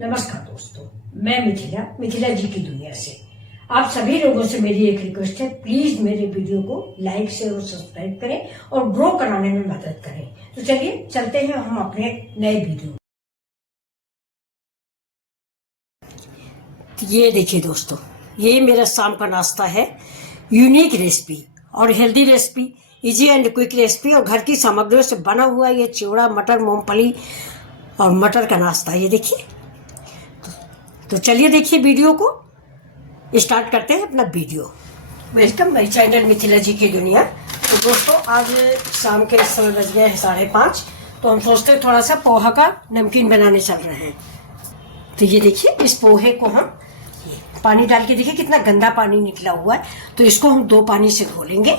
नमस्कार दोस्तों, मैं मिथिला जी की दुनिया से। आप सभी लोगों से मेरी एक रिक्वेस्ट है, प्लीज मेरे वीडियो को लाइक शेयर और सब्सक्राइब करें और ग्रो कराने में मदद करें। तो चलिए चलते हैं हम अपने नए वीडियो। ये देखिए दोस्तों, ये मेरा शाम का नाश्ता है। यूनिक रेसिपी और healthy recipe, easy and quick recipe और घर की सामग्रियों से बना हुआ ये चिवड़ा, मटर, मूंगफली और मटर का नाश्ता। ये देखिए, तो चलिए देखिए वीडियो को स्टार्ट करते हैं अपना video. Welcome my channel Mithila ji की दुनिया। तो दोस्तों, आज शाम के समय बज गए हैं 5:30। तो हम सोचते हैं थोड़ा सा पोहा का नमकीन बनाने चल रहे हैं। तो ये देखिए, इस पोहे को हम पानी डाल के, देखिए कितना गंदा पानी निकला हुआ है, तो इसको हम 2 पानी से धोलेंगे।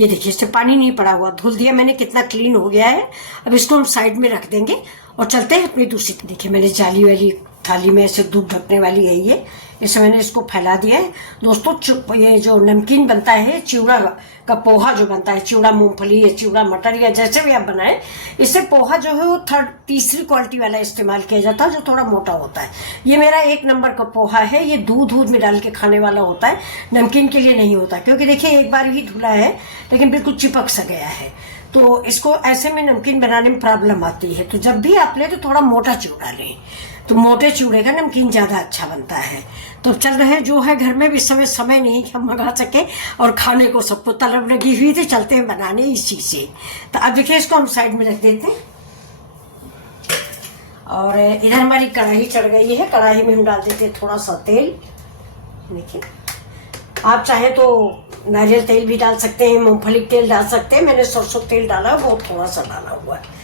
ये देखिए, इससे पानी नहीं पड़ा हुआ, धुल दिया मैंने, कितना क्लीन हो गया है। अब इसको हम साइड में रख देंगे और चलते हैं अपनी दूसरी। देखिए, मैंने जाली वाली थाली में ऐसे दूध ढकने वाली है ये, इससे मैंने इसको फैला दिया है। दोस्तों, ये जो नमकीन बनता है, चिवड़ा का पोहा जो बनता है, चिवड़ा मूंगफली या चिवड़ा मटर या जैसे भी आप बनाए, इससे पोहा जो है वो तीसरी क्वालिटी वाला इस्तेमाल किया जाता है, जो थोड़ा मोटा होता है। ये मेरा 1 नंबर का पोहा है। ये दूध में डाल के खाने वाला होता है, नमकीन के लिए नहीं होता, क्योंकि देखिए एक बार ही धुला है लेकिन बिल्कुल चिपक सा गया है। तो इसको ऐसे में नमकीन बनाने में प्रॉब्लम आती है। तो जब भी आप ले तो थोड़ा मोटा चिवड़ा लें, तो मोटे चिवड़े का नमकीन ज्यादा अच्छा बनता है। तो चल रहे जो है घर में भी समय नहीं कि हम मंगा सके और खाने को सबको तलब लगी हुई थी, चलते हैं बनाने इसी से। तो अब देखिए, इसको हम साइड में रख देते हैं और इधर हमारी कढ़ाई चढ़ गई है। कढ़ाई में हम डाल देते हैं थोड़ा सा तेल। देखिए, आप चाहे तो नारियल तेल भी डाल सकते हैं, मूंगफली तेल डाल सकते हैं। मैंने सरसों तेल डाला, वो थोड़ा सा डाला हुआ है।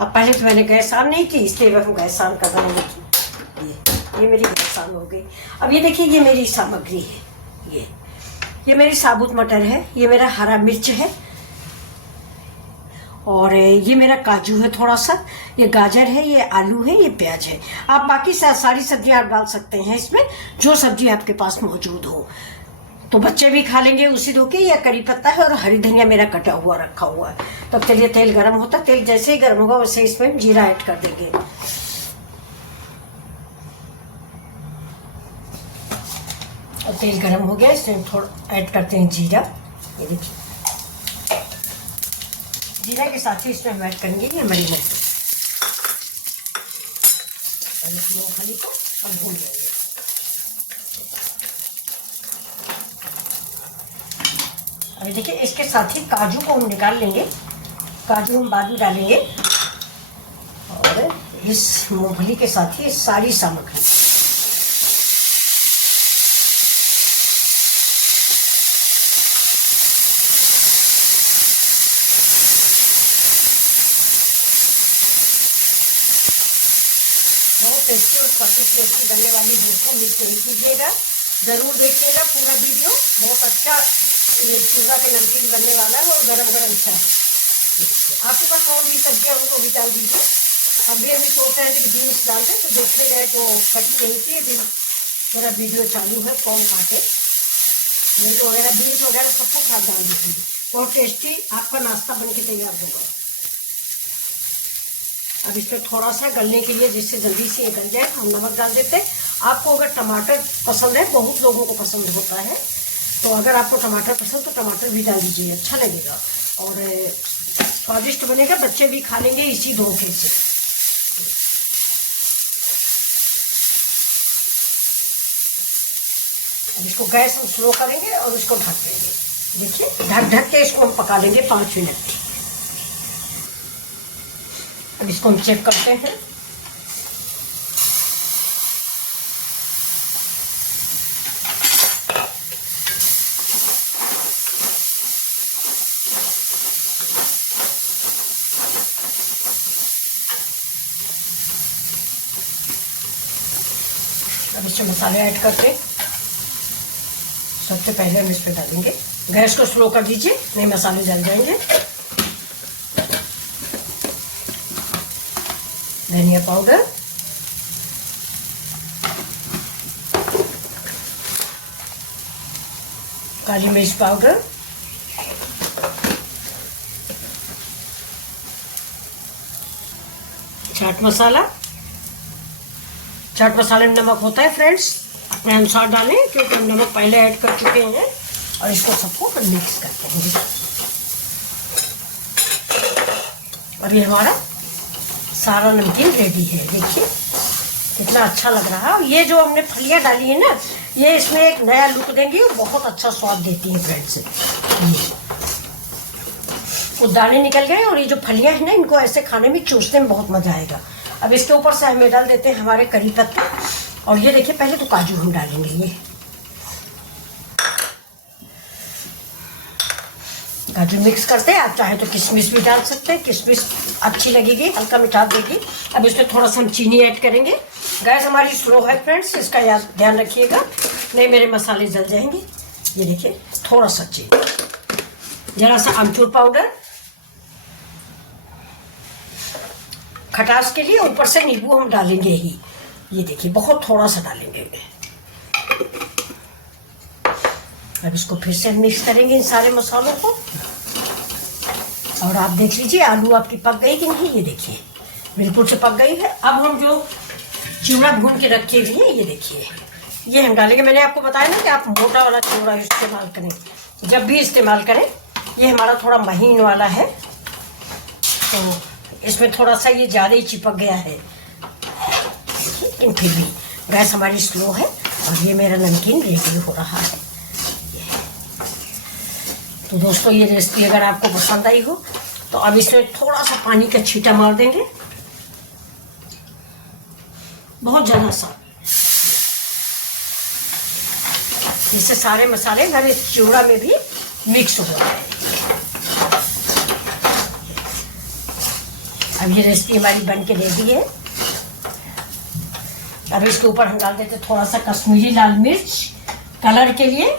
अब पहले तो मैंने गैस ऑन नहीं की, इसलिए हम गैस ऑन कर रहे हैं। ये मेरी गैस ऑन हो गई। अब ये देखिए, ये मेरी सामग्री है। ये मेरी साबुत मटर है, ये मेरा हरा मिर्च है और ये मेरा काजू है थोड़ा सा, ये गाजर है, ये आलू है, ये प्याज है। आप बाकी सारी सब्जियां आप डाल सकते हैं इसमें, जो सब्जी आपके पास मौजूद हो। तो बच्चे भी खा लेंगे उसी धो के। या करी पत्ता है और हरी धनिया मेरा कटा हुआ रखा हुआ है। तब चलिए, तेल गर्म होता, तेल जैसे ही गर्म होगा वैसे इसमें जीरा ऐड कर देंगे। और तेल गर्म हो गया, इसमें थोड़ा ऐड करते हैं जीरा। ये देखिए, जीरा के साथ ही इसमें हम ऐड करेंगे ये हमारी मूंगफली को हम भून लेंगे। अभी देखिए, इसके साथ ही काजू को हम निकाल लेंगे। काजू हम बाद में डालेंगे और इस मूंगफली के साथ ही सारी सामग्री। बहुत टेस्टी और स्वादिष्ट रेसिपी बनने वाली है। इसको मिस नहीं कीजिएगा, जरूर देखिएगा पूरा वीडियो। बहुत अच्छा ये चिवड़ा के नमकीन बनने वाला है और गरम गरम अच्छा है। आपके पास और भी सब्जियां हो तो भी डाल दीजिए। अभी सोचते हैं कि बीन्स डाल दें, तो देखने गए तो कटी नहीं थी। फिर मेरा वीडियो चालू है, कौन काटे। नहीं तो वगैरह बीन्स वगैरह सब कुछ आप डाल दीजिए। बहुत टेस्टी आपका नाश्ता बन के तैयार होगा। अब इसमें थोड़ा सा गलने के लिए, जिससे जल्दी से ये गल जाए, हम नमक डाल देते हैं। आपको अगर टमाटर पसंद है, बहुत लोगों को पसंद होता है, तो अगर आपको टमाटर पसंद तो टमाटर भी डाल दीजिए, अच्छा लगेगा और स्वादिष्ट बनेगा। बच्चे भी खा लेंगे इसी धोखे से। अब इसको गैस हम स्लो करेंगे और इसको ढक देंगे। देखिए, ढक के इसको हम पका लेंगे 5 मिनट। अब इसको हम चेक करते हैं। अब इसमें मसाले ऐड करते। सबसे पहले हम इसमें डालेंगे, गैस को स्लो कर दीजिए, नहीं मसाले जल जाएंगे। धनिया पाउडर, काली मिर्च पाउडर, चाट मसाला। चाट मसाले में नमक होता है फ्रेंड्स, अपने अनुसार डालें क्योंकि हम नमक पहले ऐड कर चुके हैं। और इसको सबको मिक्स करते हैं। और ये हमारा सारा नमकीन रेडी है। देखिए कितना अच्छा लग रहा है। और ये जो हमने फलियाँ डाली है ना, ये इसमें एक नया लुक देंगी और बहुत अच्छा स्वाद देती हैं फ्रेंड्स। वो दाने निकल गए और ये जो फलियाँ हैं ना, इनको ऐसे खाने में चूसने में बहुत मजा आएगा। अब इसके ऊपर से हमें डाल देते हैं हमारे करी पत्ता। और ये देखिए पहले तो काजू हम डालेंगे। ये काजू मिक्स करते हैं। आप चाहे तो किशमिश भी डाल सकते हैं, किशमिश अच्छी लगेगी, हल्का मिठास देगी। अब इसमें थोड़ा सा हम चीनी ऐड करेंगे। गैस हमारी स्लो है फ्रेंड्स, इसका याद ध्यान रखिएगा, नहीं मेरे मसाले जल जाएंगे। ये देखिए थोड़ा सा चीनी, जरा सा अमचूर पाउडर खटास के लिए, ऊपर से नींबू हम डालेंगे ही। ये देखिए बहुत थोड़ा सा डालेंगे। अब इसको फिर से मिक्स करेंगे इन सारे मसालों को। और आप देख लीजिए आलू आपकी पक गई कि नहीं। ये देखिए बिल्कुल से पक गई है। अब हम जो चिवड़ा भून के रखे हुए हैं, ये देखिए ये हम डालेंगे। मैंने आपको बताया ना कि आप मोटा वाला चिवड़ा इस्तेमाल करें, जब भी इस्तेमाल करें। ये हमारा थोड़ा महीन वाला है, तो इसमें थोड़ा सा ये ज़्यादा ही चिपक गया है, लेकिन फिर भी गैस हमारी स्लो है। और ये मेरा नमकीन रेडी हो रहा है। तो दोस्तों ये रेसिपी अगर आपको पसंद आई हो तो अब इसमें थोड़ा सा पानी का छींटा मार देंगे, बहुत ज़्यादा सा, इससे सारे मसाले हमारे चिवड़ा में भी मिक्स हो जाए। अब ये रेसिपी हमारी बन के रेडी है। अब इसके ऊपर हम डाल देते थोड़ा सा कश्मीरी लाल मिर्च कलर के लिए।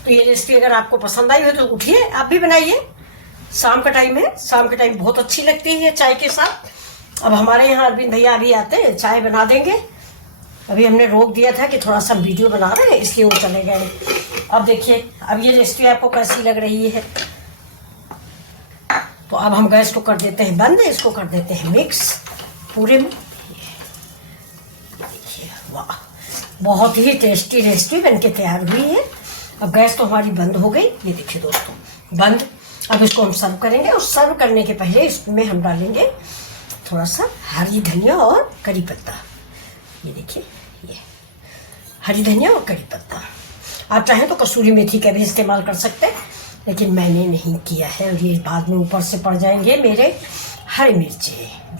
तो ये रेसिपी अगर आपको पसंद आई हो तो उठिए आप भी बनाइए। शाम का टाइम है, शाम के टाइम बहुत अच्छी लगती है चाय के साथ। अब हमारे यहाँ अरविंद भैया अभी आते हैं, चाय बना देंगे। अभी हमने रोक दिया था कि थोड़ा सा वीडियो बना रहे हैं, इसलिए वो चले गए। अब देखिए अब ये रेसिपी आपको कैसी लग रही है। तो अब हम गैस को कर देते हैं बंद, इसको कर देते हैं मिक्स पूरे में। देखिए वाह, बहुत ही टेस्टी रेसिपी बनके तैयार हुई है। अब गैस तो हमारी बंद हो गई। ये देखिए दोस्तों बंद। अब इसको हम सर्व करेंगे और सर्व करने के पहले इसमें हम डालेंगे थोड़ा सा हरी धनिया और करी पत्ता। ये देखिए ये हरी धनिया और करी पत्ता। आप चाहें तो कसूरी मेथी का भी इस्तेमाल कर सकते हैं, लेकिन मैंने नहीं किया है। और ये बाद में ऊपर से पड़ जाएंगे मेरे हरी मिर्ची।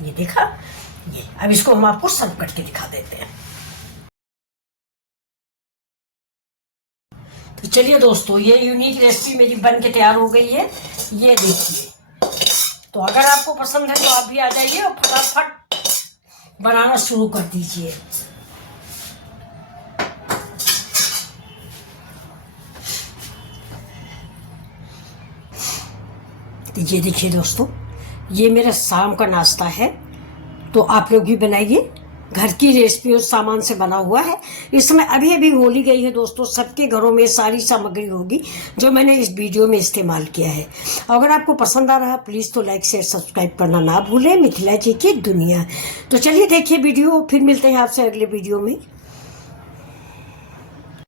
ये देखा ये। अब इसको हम आपको सर्व करके दिखा देते हैं। तो चलिए दोस्तों ये यूनिक रेसिपी मेरी बन के तैयार हो गई है। ये देखिए। तो अगर आपको पसंद है तो आप भी आ जाइए और फटाफट बनाना शुरू कर दीजिए। ये देखिए दोस्तों, ये मेरा शाम का नाश्ता है। तो आप लोग भी बनाइए, घर की रेसिपी और सामान से बना हुआ है। इस समय अभी अभी होली गई है दोस्तों, सबके घरों में सारी सामग्री होगी जो मैंने इस वीडियो में इस्तेमाल किया है। अगर आपको पसंद आ रहा प्लीज़ तो लाइक शेयर सब्सक्राइब करना ना भूलें। मिथिला जी की दुनिया। तो चलिए देखिए वीडियो, फिर मिलते हैं आपसे अगले वीडियो में।